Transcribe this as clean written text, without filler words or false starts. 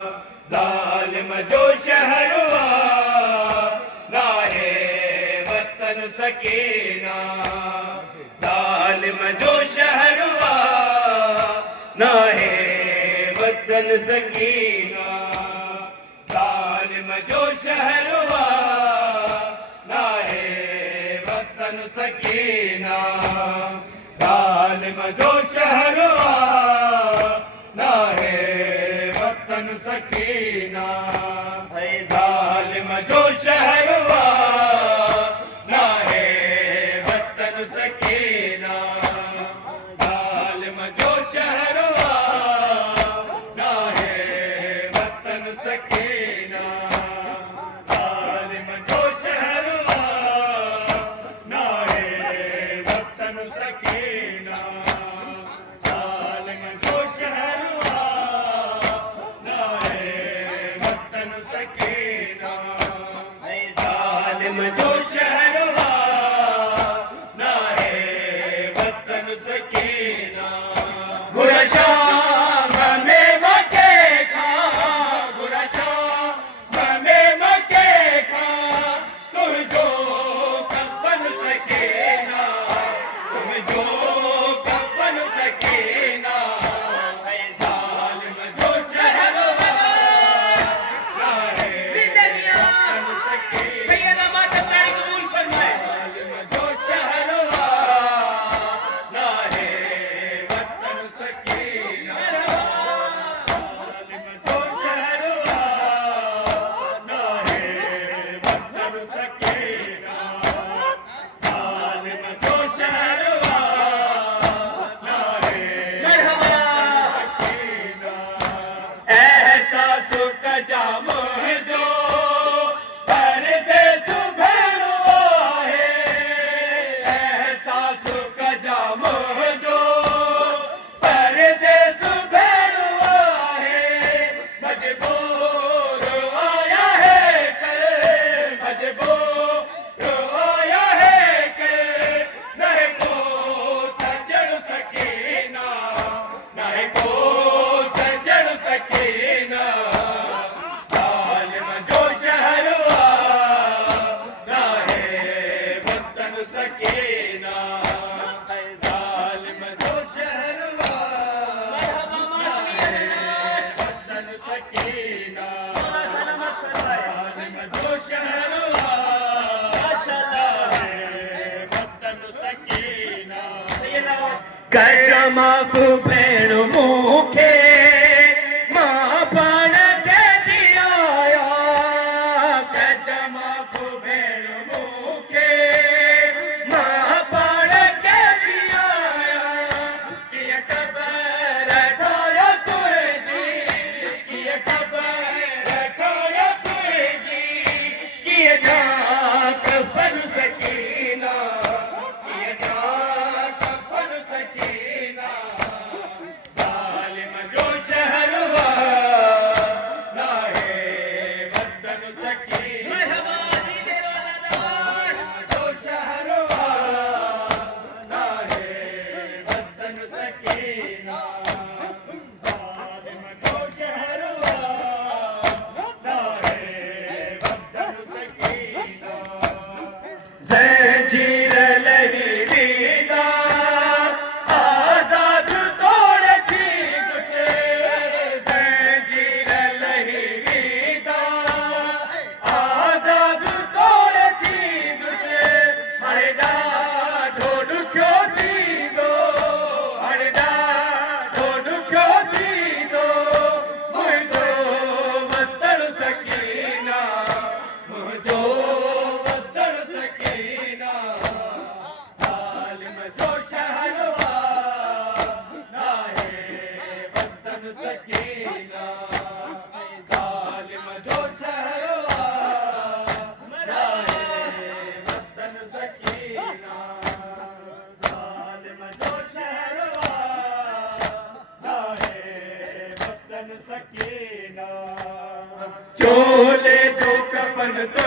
जालिम जो शहरवा राहे वतन सकीना, जालिम जो शहरवा राहे वतन सकीना, जालिम जो शहरवा राहे वतन सकीना, जालिम जो शहरवा राहे वतन सकीना, है जालिम जो शहरवा नाहे वतन सकीना, जालिम जो शहरवा नाहे वतन सकीना, जालिम जो शहरवा नाहे वतन सकीना, जालिम जो शहरवा जो शहरवा नाहे वतन सकीना, गुरशाम में मके खा, गुरशाम में मके खा, तुम जो कफन सकीना, तुम जो कफन सकीना, जालिम जो शहरवा नाहे वतन सकीना, जाम जो परदेस भेड़वा है, एहसास का जाम जो परदेस भेड़वा है, मजबूर आया है कर, मजबूर आया है कर, नहीं को सजन सकीना, नहीं को सजन सकीना, सकीना, जालिम जो शहरवा नाहे वतन सकीना, जालिम जो शहरवा नाहे वतन सकीना, गजमाफ भेण मुखे मां पाण के दिया, गजमाफ भेण मुखे कफन सकीना, कफन सकीना, जालिम जो शहरवा नाहे वतन सकीना, जो शहरवा नाहे वतन सकीना, जालिम जो शहरवा नाहे वतन सकीना, जंजीर लही दीदा आजाद तोड़ चीज से, जंजीर लही दीदा आजाद तोड़ चीज से, हरदा ढोड क्यों थी दो, हरदा ढोड क्यों थी दो, मुझो वतन सकीना, मुझो वतन सकीना, जालिम जो शहरवा नाहे वतन सकीना, जालिम जो शहरवा नाहे वतन सकीना, जालिम जो शहरवा नाहे वतन सकीना, चोले जो कफन तो